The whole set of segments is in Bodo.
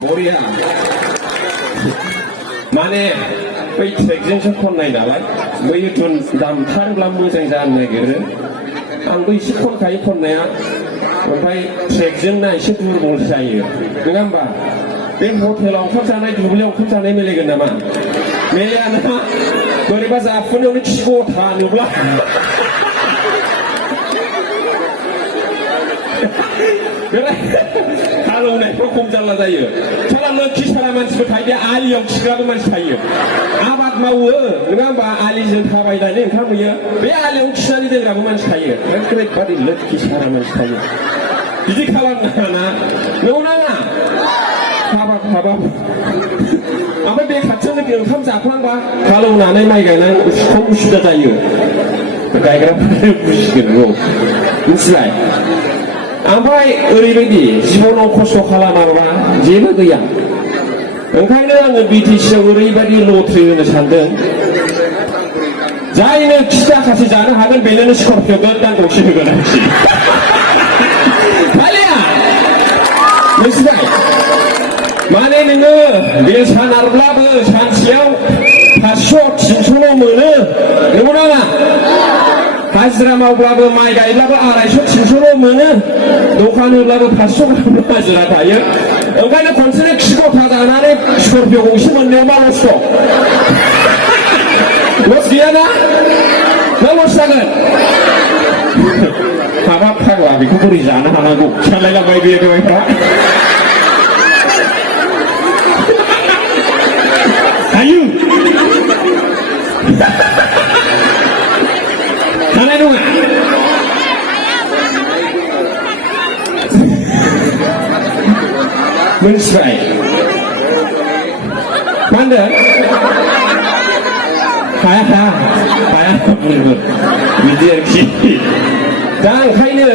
머리야. माने बै ट्रेकजोंसो खननाय नालाय बै दामथारब्ला मोजां जानो नागिरो आंबो एसे खनखायो खननाया ओमफ्राय ट्रेकजोंना एसे दुरबल जायो नङा होमबा बे हटेलाव ओंखाम जानाय दुब्लियाव ओंखाम जानाय मिलायगोन नामा मिलाया ना बोरैबा जाफुनायावनो खि गथा नुब्ला हालौनायफ्राव खम जारला जायो साला लोखि सारा मानसिबो थायो बे आलियाव खिग्राबो मानसि थायो आबाद मावो नङा होमबा आलिजों थाबायनानै ओंखाम होयो बे आलियाव खिनानै दोनग्राबो मानसि थायो ओरैबादि लोखि सारा मानसि थायो बिदि खालामनाङा ना नंगौ नाङा हाबाब ओमफ्राय बे खाथियावनो ओंखाम जाफ्लांबा हालौनानै माइ गायनानै खम उसुबिदा जायो गायग्राफोरा बुजिगोन मिथिबाय ओमफ्राय ओरैबायदि जिबनाव खस्थ' खालामाबा जेबो गैया ओंखायनो आङो बिटिसिआव ओरैबायदि लट्रि होनो सानदों जायनो खि दाखासि जानो हागोन बेनो स्करपिय' दान गंसे होगोन आरोखि फालिया मिथिबाय माने नोङो बे सानारब्लाबो सानसेयाव 500-300ल' मोनो नंगौ नाङा हाजिरा मावब्लाबो माइ गायब्लाबो 250-300ल' मोनो दखान होब्लाबो 500 गाहाम हाजिरा थायो ओंखायनो खनसेनो खि गथा जानानै स्करपिय' गंसे मोननायाव मा लस दं लस गैयाना ना लस जागोन हाबाब फाग्ला बेखौ बोरै जानो हानांगौ सानलायलांबाय बे दहायफ्रा हायो हानाय नङा मिथिबाय मा होनदों हाया बुंगोन बिदि आरोखि दा ओंखायनो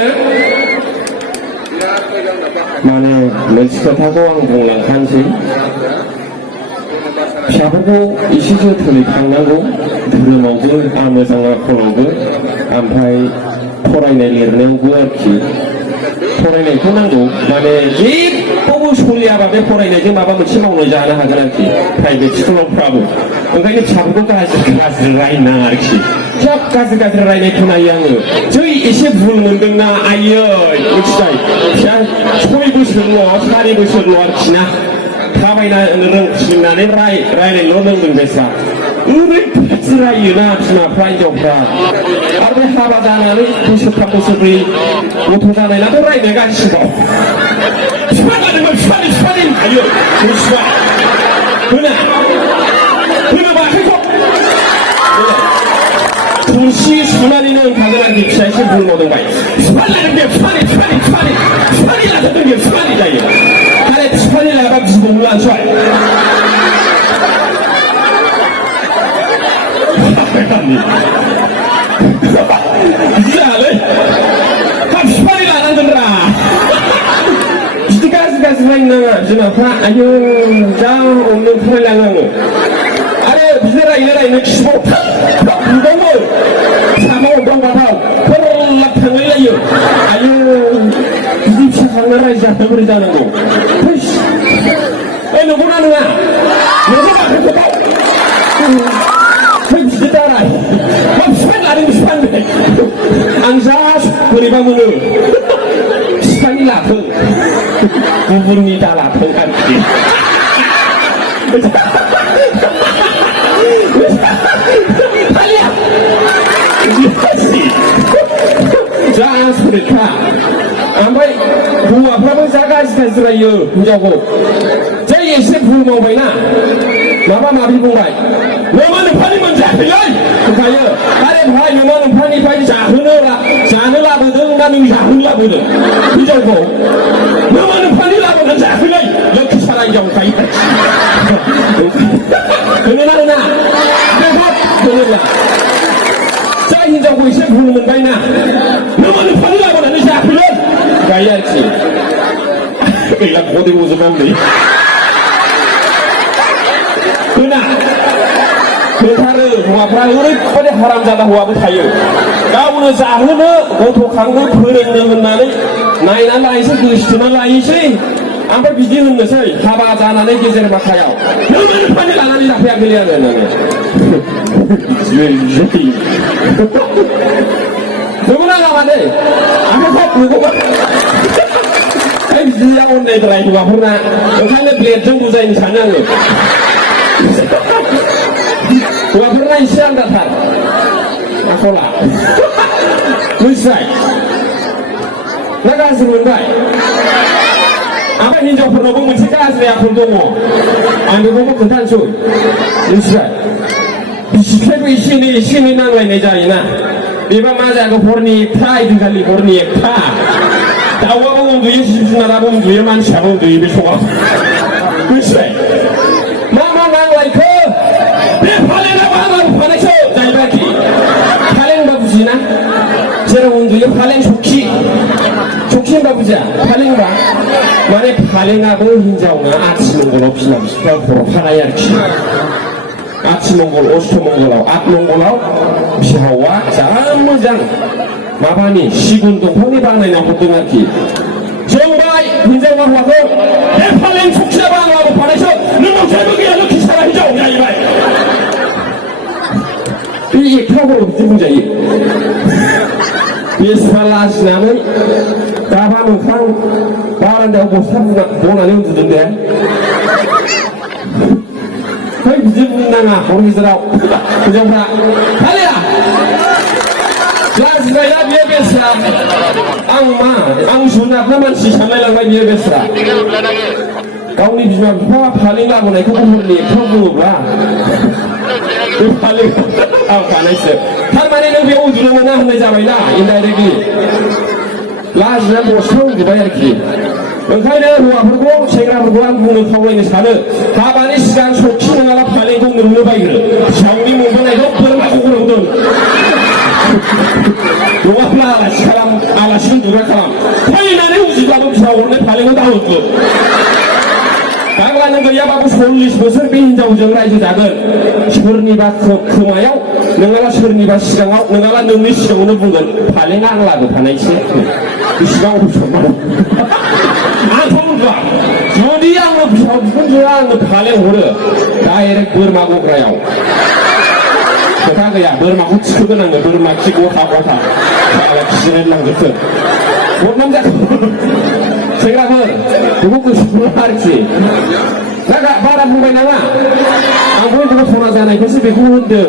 माने मोनसे खोथाखौ आं बुंलांखानोसै फिसाफोरखौ एसे जोथोनै खांनांगौ धोरोमावबो मोजां आखलावबो ओमफ्राय फरायनाय लिरनायावबो आरोखि फरायनायखौ नांगौ माने जेबो सोलियाबा बे फरायनायजों माबा मोनसे मावनो जानो हागोन आरोखि प्राइभेट स्कुलावफ्राबो ओंखायनो फिसाफोरखौ गाज्रि रायनाङा आरोखि सब गाज्रि रायनाय खोनायो आङो जै एसे भुल मोनदोंना आयै मिथिबाय फिसा 6 बोसोरल' 4 बोसोरल' आरोखि ना थाबायना रोंसिननानै रायलायल' रोंदों बेसा ओरैबादि रायोना बिमाफ्रा हिनजावफ्रा आरो बे हाबा जानानै बोसोरथाम बोसोरब्रै गथ' जानायनाथ' रायनो गासिबाव बिफा जादोंमोन बिफानि हायो मिथिबाय होनोबा आखाइखौ थुलसि सुनानैनो होनखागोन आरोखि फिसा एसे भुल मावदोंबाय बिफा लादों बे बिफानि लादों बे बिफानि जायो आरे बिफानि लायाबा बिबौनो लानोसै बिदि जायालै बिफानि लानांगोनरा बिदि गाज्रि रायनो नाङा बिमाफ्रा आयौ जा अमनो फरायलाङो आङो आरो बिदि रायनो खिबाव बुबावो सामाव दंबाथाव फोरलाब थांलायलायो आयौ बिदि फिसा खांना रायजानो बोरै जानांगौ नंगौना नङा बिदि दाराय मा बिफान लादों बिफानि आं जा बोरैबा मोनो बिफानि लाथों गुबुननि दालाथों आरोखि जा आसरितखा ओमफ्राय हौवाफ्राबो जा गाज्रि रायो हिनजावखौ जै एसे भुल मावबायना माबा माबि बुंबाय नोमा नोंफानि मोनजायाखैलै होनखायो आरे भाइ नोमा नोंफानिफ्राय जानो लाबोदों ना नों जाहोनो लाबोदों हिनजावखौ नोमा नोंफानि लाबोनानै जायाखैलै लोखि सारा हिनजाव होनखायो होनोना होना होनोब्ला जाय हिनजावखौ एसे भुल मोनबायना नोमा नोंफानि लाबोनानै जायाखैलै गायो आरोखि गैला खदै गजोबनानै होथारो हौवाफ्रा ओरैबादि हाराम जादा हौवाबो थायो गावनो जाहोनो गथ' खांनो फोरोंनो होननानै नायनानै लायनोसै गोसोथोना लायनोसै ओमफ्राय बिदि होननोसै हाबा जानानै गेजेर माखायाव नोंनि बिफानि लानानै जाफैयाखैलै आङो होननानै नंगौना नामा दै आंखौ नंगौबा बिदिया अनलायद्राय हौवाफोरना ओंखायनो ब्लेडजों बुजायनो सानो आङो हौवाफोरना एसे आलादाथार आखला मिथिबाय ना गाज्रि मोनबाय ओमफ्राय हिनजावफोरनावबो मोनसे गाज्रि आखल दङ आं बेखौबो खोन्थानोसै मिथिबाय बिसिफ्रायबो एसे एनै नांलायनाय जायोना बेबा मा जागौ हरनि एकथा आइदिनखालि हरनि एकथा दाउआबो उन्दुयो जिब जुनाराबो उन्दुयो मानसियाबो उन्दुयो बे समाव मिथिबाय मा नांलायखो बे फालेंआ मा फानायसो जाहैबायखि फालें होनबा बुजियोना जेराव उन्दुयो फालें सखि होनबा बुजिया फालें होनबा माने फालेंआबो हिनजावना आथिमंगलाव बिमा बिफाया हरफानाय आरोखि आथिमंगल अष्टमंगलाव आठमंगलाव बिहावा जा मोजां माबानि सिगुन दंफांनि बानायना हरदों आरोखि जोंबाय हिनजावा हौवाखौ बे फालें सखियाबो आं लाबोफानायसो नोंनाव जेबो गैया लोखि सारा हिनजाव जाहैबाय बे एकथा हराव बिदि बुंजायो बेसेबा लाजिनानै दाबा मोखां बारान्दायाव बस्था बनानै उन्दुदों दे है बिदि बुंनाङा हर गेजेराव हिनजावफ्रा फालिया लाजिबायना बियो बेस्रा आं जुनारना मानसि सानलायलांबाय बियो बेस्रा गावनि बिमा बिफा फालें लाबोनायखौ हरनि एकथायाव बुङोब्ला बे फालें लाबोखानायसो थारमाने नों बेयाव उन्दुनो मोना होननाय जाबायना इनडाइरेक्टलि लाजिना बस्थायाव उन्दुबाय आरोखि ओंखायनो हौवाफोरखौ सेंग्राफोरखौ आं बुंनो खावलायनो सानो हाबानि सिगां सखि नङाबा फालेंखौ नोंनो बायग्रो सावनि मोनबोनायखौ बोरमाखौ हरदों नङाब्ला आलासि उन्दुग्रा खालाम फैनानै उजिब्लाबो फिसा हरनाय फालेंखौ दाहरदो बांला नों गैयाबाबो 40 बोसोर बे हिनजावजों रायजो जागोन सोरनिबा खोमायाव नङाला सोरनिबा सिगाङाव नङाला नोंनि सिगाङावनो बुंगोन फालेंआ आं लाबोफानायसो बेसेबां अबसर आंथ' बुंबा जुदि आंनो बिहाव बिखुनजोआ आंनो फालें हरो डाइरेक्ट बोरमा गग्रायाव खोथा गैया बोरमाखौ थिखोगोन आङो बोरमा खि गथा खिजिनानै लांजोबगोन हरनानै जागोन सेंग्राफोर बेखौ गोसोखाङो आरोखि बारा बुंबाय नामा आं बयबो सना जानायखौसो बेखौ होनदों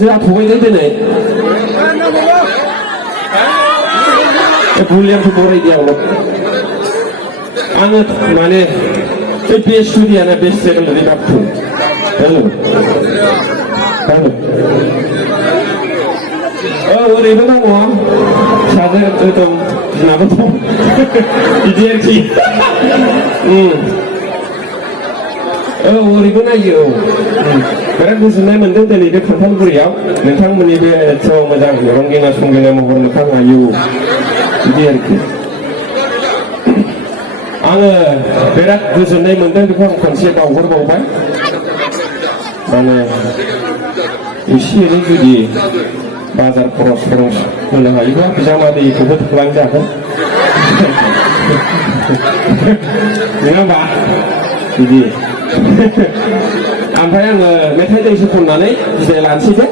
जाथ'बायलै दिनै बुलियामखौ बरायदियावल' आङो माने बे बेस्ट सुदियाना बेस्ट सेकेन्डारि बाबखौ हेल' ओरैबो दङ फिसाजो दं बिमाबो दं बिदि आरोखि ओरैबो नायो बिराद गोजोननाय मोनदों दिनै बे खान्थालगुरियाव नोंथांमोननि बे एथ' मोजां रंगिना संगिना महर मोखां आयु बिदि आरोखि आङो बिराद गोजोननाय मोनदों बेखौ आं खनसे बावहरबावबाय माने एसे एनै जुदि बाजार खरस होनो हायोबा बिजामादैखौबो लांजागोन नङा होमबा बिदि ओमफ्राय आङो मेथाइ दैसो खननानै बिदाय लानोसै दे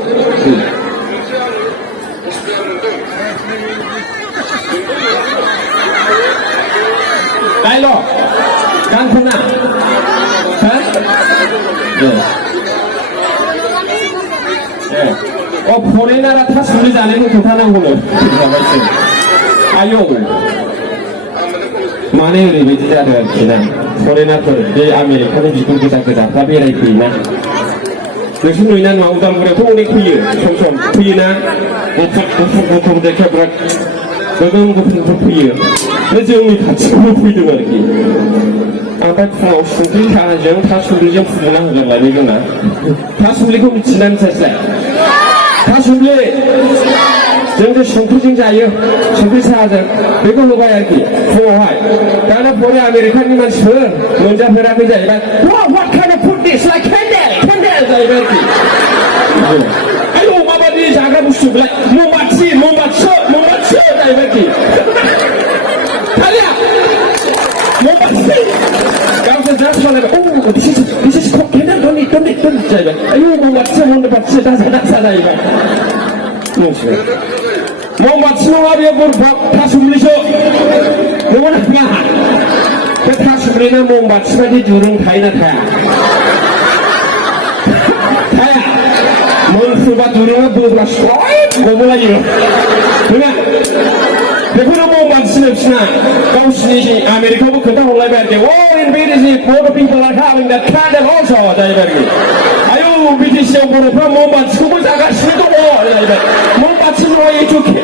डायलग गान खना फरेनारा थासुमलि जानायखौ खोन्थानांगौनो आयौ माने ओरैबायदि जादों आरोखि ना फरेनारफोर बे आमेरिकानि बिगुर गोजाफ्रा बेरायफैयोना नोंसोर नुयोना नङा उदालगुरियावथ' अनेक फैयो सम फैयोना गथ' देखा बिराद गोगोम गथ'फोर फैयो जोंनि खाथियावबो फैदों आरोखि ओमफ्राय फुङाव संख्रि साहाजों थासुमलिजों फुदुंना होगोनलाय जोंना थासुमलिखौ मिथिना मिथियासै थासुमलि जों संख्रिजों जायो संख्रि साहाजों बेखौ होबाय आरोखि फुङावहाय दाना फरे आमेरिकानि मानसिफोर मोनजाफेराखै जाहैबाय what kind of food this like candle जाहैबाय आरोखि आयौ माबायदि जाग्रा बुस्थु बेलाय ममाथि जाहैबाय आरोखि 뜬자이가 아유 뭐 맞추면 맞추 다사다사 다이가 무슨 뭐 맞추면 아비야 뭐다 숨리셔 뭐나 다 숨리나 뭐 맞추다니 둘은 다이나 다야 뭔수바 둘이나 뭐라 쏘이 뭐라지요 그냥 बेखौनो माव मानसिना गावसिनि आमेरिकाबो खोन्थाहरलायबाय आरोखि oh in BTC Bodo people are having that kind of also जाहैबाय आरोखि आयौ BTC आव बर'फ्रा माव मानसिखौबो जागासिनो दङ जाहैबाय माव मानसि नङा एजुके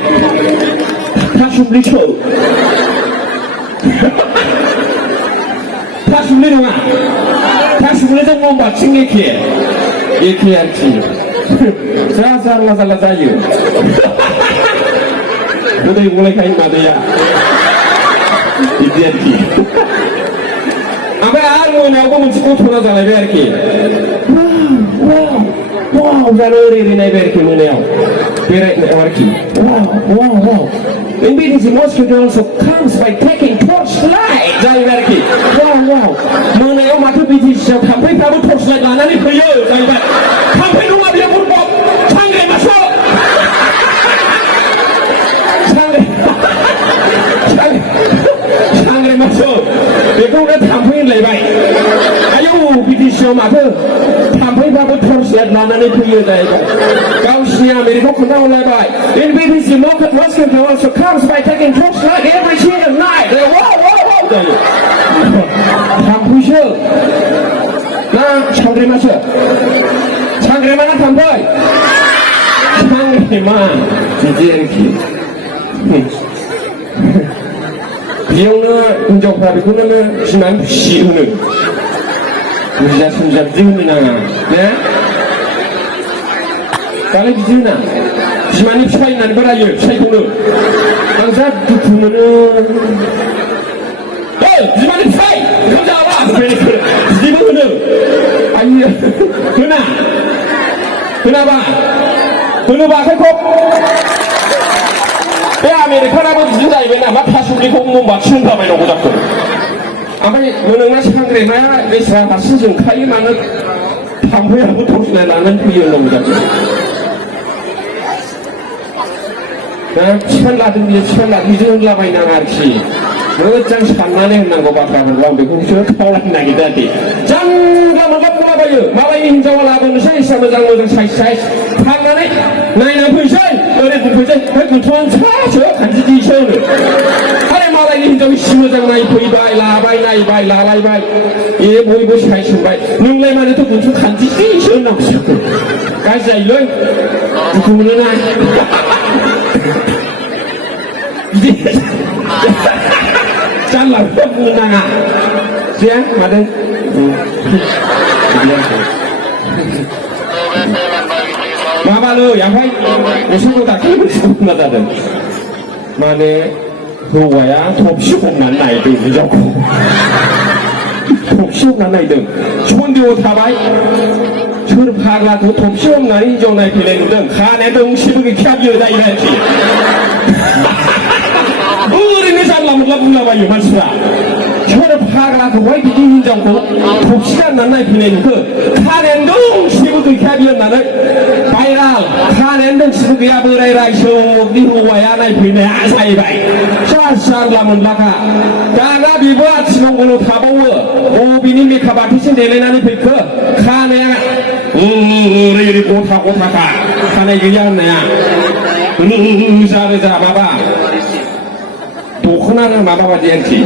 थासुमलिसो थासुमलि नङा थासुमलिजों माव मानसि एखे आरोखि जा जारला जारला जायो udah mulai kain mata ya idiot ki apa mau aku mencikut pernah jalan berki wow jalan ini berki mana berki wow in BTC most people also comes by taking torchlight jalan berki wow mana yang mata BTC sampai kamu torchlight mana ni perlu jalan sampai rumah dia pun bom canggih masuk 상그레 맞죠? बेखौनो थांफैलायबाय आयौ BTCआव माथो थांफैबाबो टर्चलाइट लानानै फैयो जाहैबाय गावसिनि आमेरिकायाव खोन्थाहरलायबाय in BTC most people also comes by taking torchlight every single night wow जायो थांफैसो ना सांग्रेमासो सांग्रेमा ना थांफै सांग्रेमा बिदि आरोखि बेयावनो हिनजावफ्रा बेखौनो बिमानि खुसि होनो बुजिया सोमजिया बिदि होनो नाङा ने दालाय बिदि होना बिमानि फिफाय होननानैबो रायो फिसायखौनो आं जा दुखु मोनो बिमानि फिफाय ओंखाम जाबा बिदिबो होनो आयो होनाबा होनोबा आखाइखौ बे आमेरिकानाबो बिदि जाहैबाय नामा थासुमलिखौ ममबाथि होनलाबायनांगौ जाखो ओमफ्राय नोंना सांग्रेमाया बेसेबां हारसिं जोंखायो मानो थाम्फैयाबो टर्चलाइट लानानै फैयो होननांगौ जाखो दा थिखान लादों बियो थिखान बिदि होनलाबायनाङा आरोखि मोजां साननानै होननांगौ बाथ्राफोरखौ आं बेखौसो खावलायनो नागिरदों आरोखि जानला मोनला बुंलाबायो मालायनि हिनजावा लाबोनोसै इसा मोजां साइज थांनानै नायना फैसै ओरै बुंफैसै गोथौआनो सासो खान्थिदिसो होनो आरे मालायनि हिनजाव इसे मोजां नायफैबाय लाबाय नायबाय लालायबाय ए बयबो साइज होनबाय नोंलाय मानोथ' गोथौ खान्थिदिसो होननांगौ गाज्रि जायोलै दुखु मोनोना बिदि जानला बुंनो नाङा जे मादों माबालै ओमफ्राय नोंसोरखौ दाखालि बुंना जादों माने हौवाया थफसि हमनानै नायदों हिनजावखौ थफसि हमनानै नायदों सन्देहआव थाबाय सोर फाग्लाखौ थफसि हमनानै हिनजाव नायफैनाय नुदों खानाया दोंसेबो गैखाया बियो जायो आरोखि ओरैनो जानला मोनला बुंलाबायो मानसिफ्रा सोर फाग्लाखौहाय बिदि हिनजावखौ थफसि गाननानै नायफैनाय नुखो खानायानो दोंसेबो गैखाया बियो होननानै भाइराल खानायानो दोंसेबो गैया बोराय रायसोनि हौवाया नायफैनाया जाहैबाय जानला मोनलाखा दाना बेबो आथिमंगलाव थाबावो बबेनि मेकआप आर्टिस्टजों देलायनानै फैखो खानाया ओरै गथाखा खानाय गैया होननाया रोजा माबा दख'ना माबा बादि आरोखि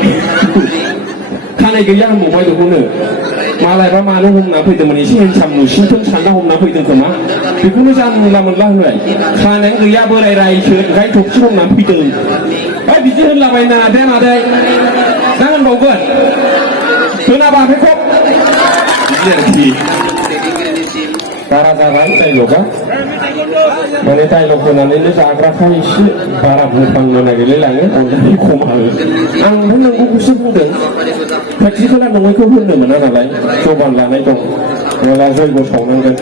खानाय गैया होनबावबाय बेखौनो मालायबा मानो हमना फैदोंमोन एसे हेन्साम नुसिनथों सानना हमना फैदों खोमा बेखौनो जानला मोनला होनबाय खानायानो गैया बोराय रायसो ओंखाय थफसि हमनानै फैदों बिदि होनलाबायनाङा दे मादै ना होनबावगोन होनाबा आखाइखौ बिदि आरोखि बारा जाबाय डाइलगा माने डाइलग होनानैनो जाग्राखाय एसे बारा बुंफ्लांनो नागिरलायलाङो अननानै खमायो आं नंगौखौसो बुंदों प्रेक्टिकेला नङैखौ होननो मोना नालाय जबान लानाय दं जेला जयग' सावनांगोन